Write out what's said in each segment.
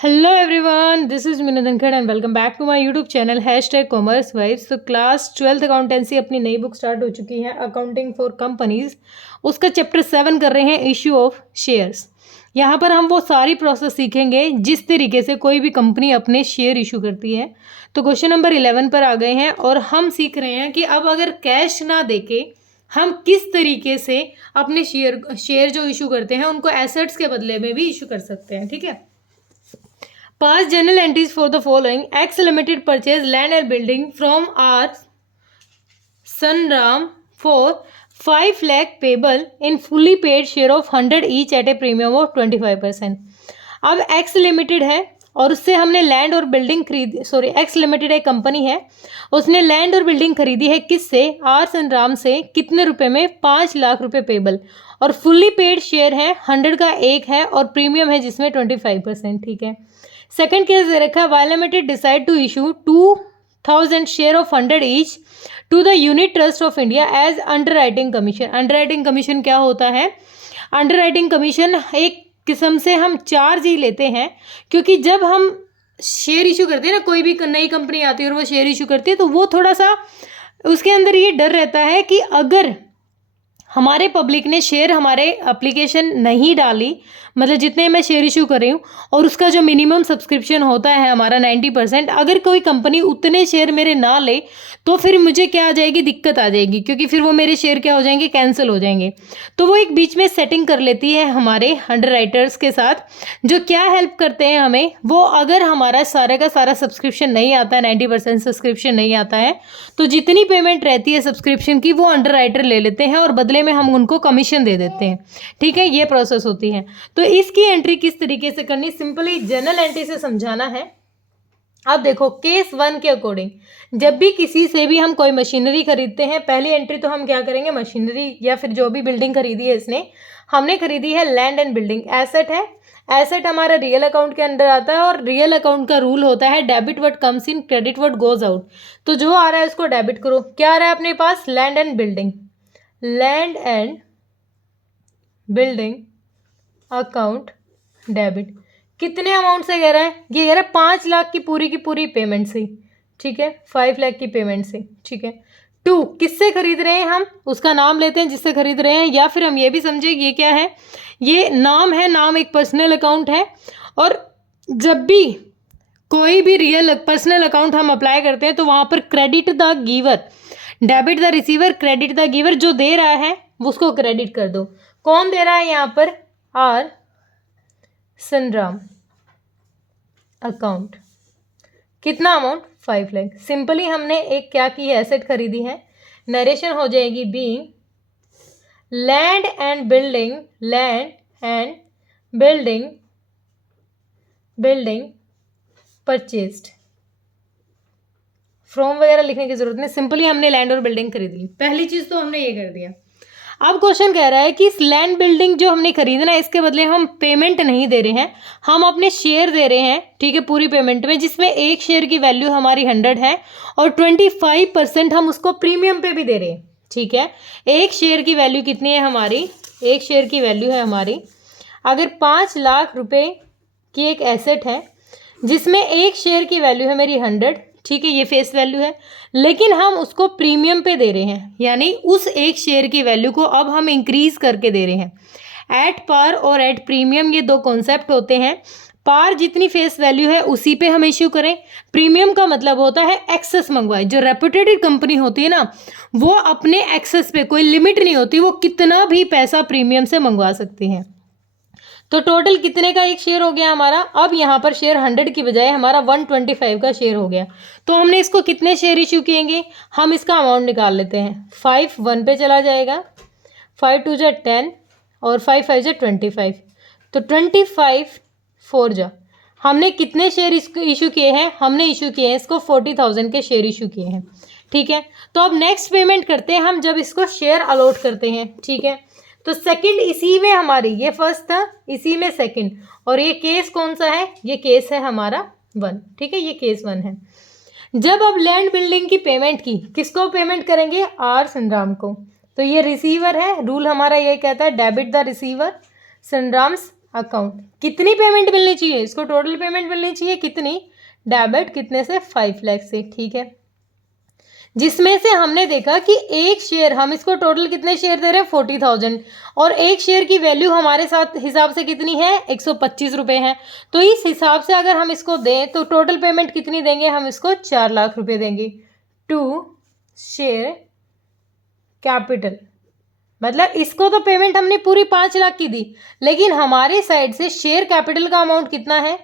Hello everyone, this is Meenu Dhankhar and welcome back to my YouTube channel #commerce vibes. तो class 12th accountancy अपनी नई book start हो चुकी है, अकाउंटिंग फॉर कंपनीज। उसका चैप्टर 7 कर रहे हैं, इश्यू ऑफ शेयर्स। यहाँ पर हम वो सारी प्रोसेस सीखेंगे जिस तरीके से कोई भी कंपनी अपने शेयर इशू करती है। तो क्वेश्चन नंबर 11 पर आ गए हैं और हम सीख रहे हैं कि अब अगर कैश ना देके हम किस तरीके से अपने शेयर जो इशू करते हैं उनको एसेट्स के बदले में भी इशू कर सकते हैं। ठीक है। Past journal entries for the following: X Limited purchased land and building from R. Sunram for 5 lakh payable in fully paid share of 100 each at a premium of 25%। अब X Limited है और उससे हमने लैंड और building X Limited एक company है, उसने land और बिल्डिंग खरीदी है किससे? आर सनराम से। कितने रुपए में? 5 लाख रुपए पेबल, और फुल्ली पेड शेयर है 100 का एक है और प्रीमियम है जिसमें 25%। ठीक है। सेकंड केस दे रखा है, Y Limited decide to issue 2000 share of 100 each to the Unit trust of India as underwriting commission. Underwriting commission क्या होता है? अंडरराइटिंग कमीशन एक किस्म से हम चार्ज ही लेते हैं, क्योंकि जब हम शेयर इशू करते हैं ना, कोई भी नई कंपनी आती है और वो शेयर इशू करती है, तो वो थोड़ा सा उसके अंदर ये डर रहता है कि अगर हमारे पब्लिक ने शेयर हमारे एप्लीकेशन नहीं डाली, मतलब जितने मैं शेयर इशू कर रही हूँ, और उसका जो मिनिमम सब्सक्रिप्शन होता है हमारा 90%, अगर कोई कंपनी उतने शेयर मेरे ना ले तो फिर मुझे क्या आ जाएगी? दिक्कत आ जाएगी, क्योंकि फिर वो मेरे शेयर क्या हो जाएंगे? कैंसिल हो जाएंगे। तो वो एक बीच में सेटिंग कर लेती है हमारे अंडरराइटर्स के साथ, जो क्या हेल्प करते हैं हमें, वो अगर हमारा सारे का सारा सब्सक्रिप्शन नहीं आता है, 90% सब्सक्रिप्शन नहीं आता है, तो जितनी पेमेंट रहती है सब्सक्रिप्शन की वो अंडरराइटर ले लेते हैं और बदले में हम उनको कमीशन दे देते हैं। ठीक है, ये प्रोसेस होती है। तो इसकी एंट्री किस तरीके से करनी, सिंपली जनरल एंट्री से समझाना है। अब देखो, केस 1 के अकॉर्डिंग जब भी किसी से भी हम कोई मशीनरी खरीदते हैं, पहली एंट्री तो हम क्या करेंगे? मशीनरी या फिर जो भी बिल्डिंग खरीदी है इसने, हमने खरीदी है लैंड एंड बिल्डिंग, एसेट है। एसेट हमारा रियल अकाउंट के अंदर आता है और रियल अकाउंट का रूल होता है debit what comes in, credit what goes out. तो जो आ रहा है उसको डेबिट करो। क्या आ रहा है अपने पास? Land and building. Land and building account debit. कितने अमाउंट से कह रहा है? ये कह रहा है 5 लाख की पूरी पेमेंट से। ठीक है, 5 लाख की पेमेंट से। ठीक है। 2, किससे खरीद रहे हैं हम? उसका नाम लेते हैं जिससे खरीद रहे हैं, या फिर हम ये भी समझे ये क्या है? ये नाम है, नाम एक पर्सनल अकाउंट है। और जब भी कोई भी रियल पर्सनल अकाउंट हम अप्लाई करते हैं तो वहां पर credit the giver, debit the receiver, credit the giver. जो दे रहा है उसको क्रेडिट कर दो। कौन दे रहा है यहाँ पर? आर सनराम अकाउंट। कितना अमाउंट? 5 लाख। सिंपली हमने एक क्या की है? एसेट खरीदी है। नरेशन हो जाएगी being land and building, land and building purchased. From वगैरह लिखने की जरूरत नहीं, सिंपली हमने लैंड और बिल्डिंग खरीद ली। पहली चीज तो हमने ये कर दिया। अब क्वेश्चन कह रहा है कि इस लैंड बिल्डिंग जो हमने खरीदना है, इसके बदले हम पेमेंट नहीं दे रहे हैं, हम अपने शेयर दे रहे हैं। ठीक है, पूरी पेमेंट में, जिसमें एक शेयर की वैल्यू हमारी 100 है और 25% हम उसको प्रीमियम पे भी दे रहे हैं। ठीक है, एक शेयर की वैल्यू कितनी है हमारी? एक शेयर की वैल्यू है हमारी, अगर 5 लाख रुपए की एक एसेट है जिसमें एक शेयर की वैल्यू है मेरी 100। ठीक है, ये फेस वैल्यू है, लेकिन हम उसको प्रीमियम पे दे रहे हैं, यानी उस एक शेयर की वैल्यू को अब हम इंक्रीज करके दे रहे हैं। एट पार और एट प्रीमियम, ये दो कॉन्सेप्ट होते हैं। पार जितनी फेस वैल्यू है उसी पे हम इश्यू करें। प्रीमियम का मतलब होता है एक्सेस मंगवाए। जो रेपुटेड कंपनी होती है ना, वो अपने एक्सेस पे कोई लिमिट नहीं होती, वो कितना भी पैसा प्रीमियम से मंगवा सकती है। तो टोटल कितने का एक शेयर हो गया हमारा? अब यहाँ पर शेयर 100 की बजाय हमारा 125 का शेयर हो गया। तो हमने इसको कितने शेयर इशू किएंगे? हम इसका अमाउंट निकाल लेते हैं। 5 1 पे चला जाएगा, 5 2 जा 10 और 5 5 जा 25, तो 25 4 जा। हमने कितने शेयर इसको इशू किए हैं? हमने इशू किए हैं इसको 40,000 के शेयर इशू किए हैं। ठीक है, तो अब नेक्स्ट पेमेंट करते हैं हम जब इसको शेयर अलॉट करते हैं। ठीक है, तो सेकंड इसी में हमारी, ये फर्स्ट था, इसी में सेकंड, और ये केस कौन सा है? ये केस है हमारा 1। ठीक है, ये केस 1 है। जब अब लैंड बिल्डिंग की पेमेंट की, किसको पेमेंट करेंगे? आर सनराम को। तो ये रिसीवर है, रूल हमारा ये कहता है डेबिट द रिसीवर सनराम्स अकाउंट। कितनी पेमेंट मिलनी चाहिए इसको? टोटल पेमेंट मिलनी चाहिए कितनी? डेबिट कितने से? 5 लाख से, ठीक है। जिसमें से हमने देखा कि एक शेयर, हम इसको टोटल कितने शेयर दे रहे हैं? 40,000, और एक शेयर की वैल्यू हमारे साथ हिसाब से कितनी है? 125 रुपये है। तो इस हिसाब से अगर हम इसको दें तो टोटल पेमेंट कितनी देंगे? हम इसको 4 लाख रुपए देंगे टू शेयर कैपिटल। मतलब इसको तो पेमेंट हमने पूरी 5 लाख की दी, लेकिन हमारे साइड से शेयर कैपिटल का अमाउंट कितना है?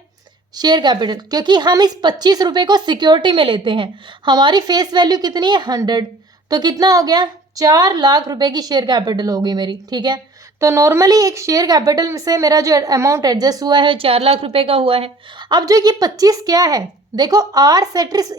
शेयर कैपिटल, क्योंकि हम इस 25 रुपए को सिक्योरिटी में लेते हैं, हमारी फेस वैल्यू कितनी है? 100, तो कितना हो गया? 4 लाख रुपए की शेयर कैपिटल होगी मेरी, ठीक है। तो नॉर्मली एक शेयर कैपिटल से मेरा जो अमाउंट एडजस्ट हुआ है 4 लाख रुपए का हुआ है। अब जो ये 25 क्या है? देखो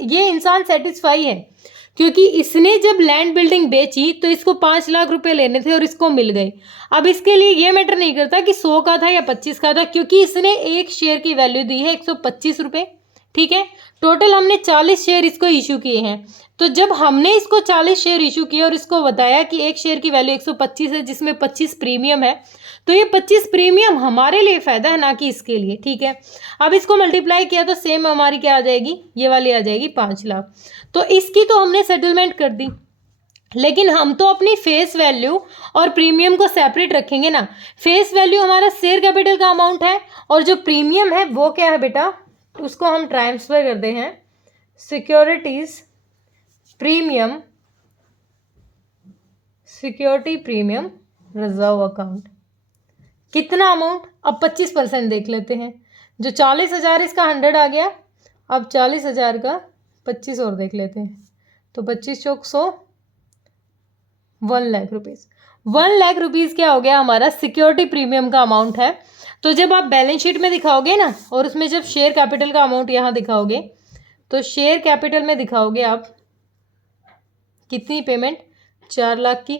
ये इंसान सेटिस्फाई है, क्योंकि इसने जब लैंड बिल्डिंग बेची तो इसको 5 लाख रुपए लेने थे और इसको मिल गए। अब इसके लिए ये मैटर नहीं करता कि 100 का था या 25 का था, क्योंकि इसने एक शेयर की वैल्यू दी है 125 रुपए, ठीक है। टोटल हमने 40 शेयर इसको इशू किए हैं। तो जब हमने इसको 40 शेयर इशू किए और इसको बताया कि एक शेयर की वैल्यू 125 है, जिसमें 25 प्रीमियम है, तो ये 25 प्रीमियम हमारे लिए फायदा है, ना कि इसके लिए, ठीक है। अब इसको मल्टीप्लाई किया तो सेम हमारी क्या आ जाएगी? ये वाली आ जाएगी 5 लाख। तो इसकी तो हमने सेटलमेंट कर दी, लेकिन हम तो अपनी फेस वैल्यू और प्रीमियम को सेपरेट रखेंगे ना। फेस वैल्यू हमारा शेयर कैपिटल का अमाउंट है, और जो प्रीमियम है वो क्या है बेटा? उसको हम ट्रांसफर करते हैं securities premium, security premium reserve account. कितना अमाउंट? अब 25% देख लेते हैं। जो 40,000 इसका 100 आ गया, अब 40,000 का 25 और देख लेते हैं, तो 25 चौक 100, 1 लाख रुपीज़। 1 लाख रुपीज़ क्या हो गया? हमारा सिक्योरिटी प्रीमियम का अमाउंट है। तो जब आप बैलेंस शीट में दिखाओगे ना, और उसमें जब शेयर कैपिटल का अमाउंट यहाँ दिखाओगे, तो शेयर कैपिटल में दिखाओगे आप कितनी पेमेंट? 4 लाख की,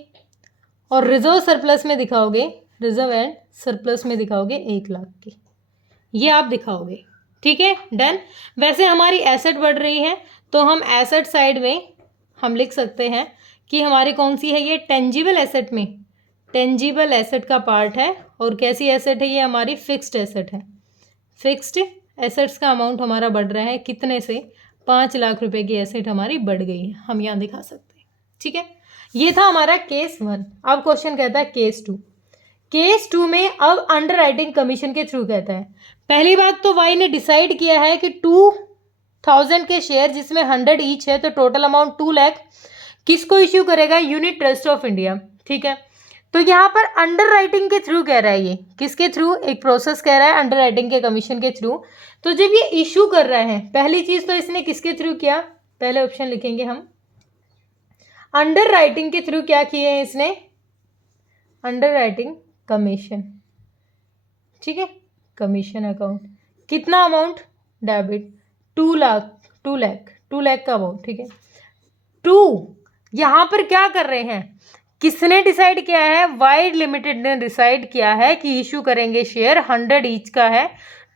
और रिजर्व सरप्लस में दिखाओगे, रिजर्व एंड सरप्लस में दिखाओगे 1 लाख की, ये आप दिखाओगे, ठीक है। डन। वैसे हमारी एसेट बढ़ रही है, तो हम एसेट साइड में हम लिख सकते हैं कि हमारी कौन सी है? ये टेंजिबल एसेट में, टेंजिबल एसेट का पार्ट है। और कैसी एसेट है? ये हमारी फिक्स्ड एसेट है। फिक्स्ड एसेट्स का अमाउंट हमारा बढ़ रहा है, कितने से? 5 लाख रुपए की एसेट हमारी बढ़ गई है, हम यहाँ दिखा सकते हैं, ठीक है। ये था हमारा केस 1। अब क्वेश्चन कहता है केस 2। केस 2 में अब अंडर राइटिंग कमीशन के थ्रू कहता है, पहली बात तो वाई ने डिसाइड किया है कि 2000 के शेयर जिसमें 100 ईच है, तो टोटल अमाउंट 2 लाख किसको इश्यू करेगा? यूनिट ट्रस्ट ऑफ इंडिया, ठीक है। तो यहाँ पर अंडर राइटिंग के थ्रू कह रहा है, ये किसके थ्रू? एक प्रोसेस कह रहा है अंडर राइटिंग के कमीशन के थ्रू। तो जब ये इशू कर रहा है, पहली चीज तो इसने किसके थ्रू किया? पहले ऑप्शन लिखेंगे हम, अंडर राइटिंग के थ्रू क्या किए हैं इसने? अंडर राइटिंग कमीशन, ठीक है। कमीशन अकाउंट, कितना अमाउंट? डेबिट 2 लाख का अमाउंट, ठीक है। 2 यहां पर क्या कर रहे हैं? किसने डिसाइड किया है? वाइड लिमिटेड ने डिसाइड किया है कि इशू करेंगे शेयर 100 ईच का है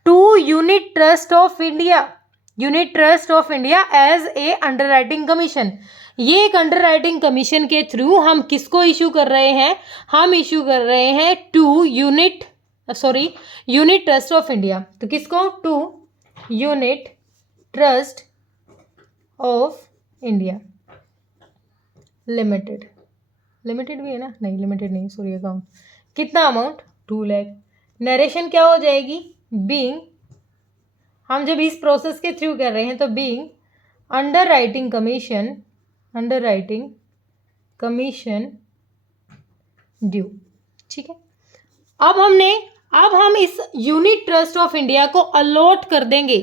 to unit trust of India, Unit trust of India as a underwriting commission. ये एक अंडर राइटिंग कमीशन के थ्रू हम किसको इशू कर रहे हैं? हम इशू कर रहे हैं to unit trust of India. तो किसको? To unit trust of India limited भी है ना? नहीं, लिमिटेड नहीं, सॉरी, अकाउंट। कितना अमाउंट? 2 लाख। नरेशन क्या हो जाएगी? बीइंग, हम जब इस प्रोसेस के थ्रू कर रहे हैं तो being under writing commission due, ठीक है। अब हम इस यूनिट ट्रस्ट ऑफ इंडिया को अलॉट कर देंगे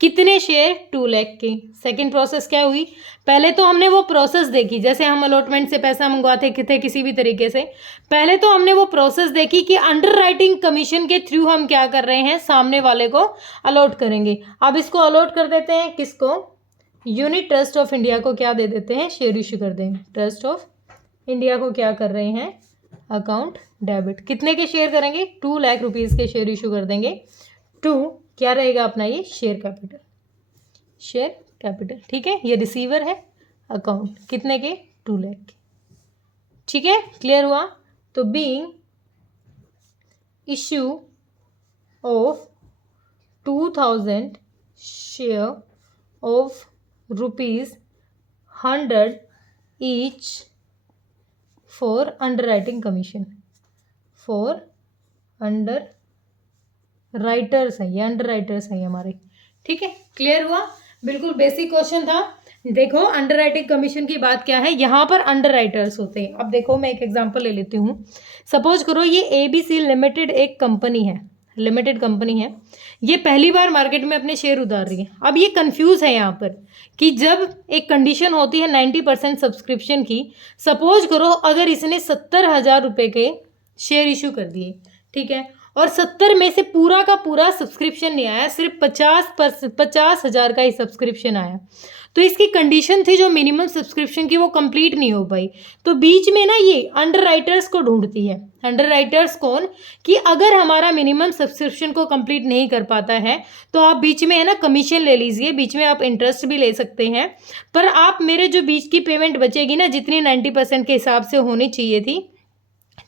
कितने शेयर? 2 लाख के। सेकंड प्रोसेस क्या हुई? पहले तो हमने वो प्रोसेस देखी, जैसे हम अलॉटमेंट से पैसा मंगवाते थे किसी भी तरीके से, पहले तो हमने वो प्रोसेस देखी कि अंडर राइटिंग कमीशन के थ्रू हम क्या कर रहे हैं? सामने वाले को अलॉट करेंगे। अब इसको अलॉट कर देते हैं, किसको? यूनिट ट्रस्ट ऑफ इंडिया को क्या दे देते हैं? शेयर इशू कर देंगे। ट्रस्ट ऑफ इंडिया को क्या कर रहे हैं? Account debit. कितने के शेयर करेंगे? 2 लाख रुपीज़ के शेयर इशू कर देंगे। 2 क्या रहेगा अपना? ये शेयर कैपिटल, ठीक है। ये रिसीवर है अकाउंट, कितने के? 2 लाख के, ठीक है। क्लियर हुआ? तो being issue of 2000 share of ₹100 each for under writing commission. For under writers है, ये अंडर राइटर्स है हमारे। ठीक है, क्लियर हुआ? बिल्कुल बेसिक क्वेश्चन था। देखो अंडर राइटिंग कमीशन की बात क्या है, यहाँ पर अंडर राइटर्स होते हैं। अब देखो मैं एक एग्जांपल ले लेती हूँ। सपोज करो ये ABC लिमिटेड एक कंपनी है, लिमिटेड कंपनी है, ये पहली बार मार्केट में अपने शेयर उतार रही है। अब ये कंफ्यूज है यहाँ पर कि जब एक कंडीशन होती है 90% सब्सक्रिप्शन की, सपोज करो अगर इसने 70,000 रुपये के शेयर इशू कर दिए, ठीक है, और 70 में से पूरा का पूरा सब्सक्रिप्शन नहीं आया, सिर्फ 50,000 का ही सब्सक्रिप्शन आया, तो इसकी कंडीशन थी जो मिनिमम सब्सक्रिप्शन की वो कंप्लीट नहीं हो पाई। तो बीच में ना ये अंडर राइटर्स को ढूंढती है। अंडर राइटर्स कौन? कि अगर हमारा मिनिमम सब्सक्रिप्शन को कंप्लीट नहीं कर पाता है तो आप बीच में है ना कमीशन ले लीजिए, बीच में आप इंटरेस्ट भी ले सकते हैं, पर आप मेरे जो बीच की पेमेंट बचेगी ना, जितनी 90% के हिसाब से होनी चाहिए थी,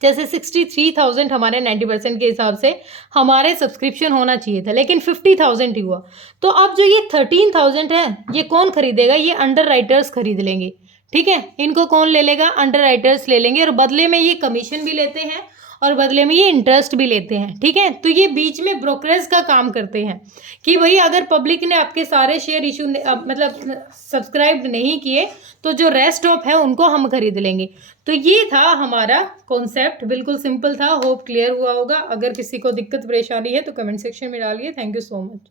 जैसे 63,000 हमारे 90% के हिसाब से हमारे सब्सक्रिप्शन होना चाहिए था, लेकिन 50,000 ही हुआ। तो अब जो ये 13,000 है ये कौन खरीदेगा? ये अंडर राइटर्स खरीद लेंगे। ठीक है, इनको कौन ले लेगा? अंडर राइटर्स ले लेंगे, और बदले में ये कमीशन भी लेते हैं और बदले में ये इंटरेस्ट भी लेते हैं। ठीक है, तो ये बीच में ब्रोकरेज का काम करते हैं कि भाई अगर पब्लिक ने आपके सारे शेयर इशू मतलब सब्सक्राइब नहीं किए तो जो रेस्ट ऑफ है उनको हम खरीद लेंगे। तो ये था हमारा कॉन्सेप्ट, बिल्कुल सिंपल था। होप क्लियर हुआ होगा। अगर किसी को दिक्कत परेशानी है तो कमेंट सेक्शन में डालिए। Thank you so much.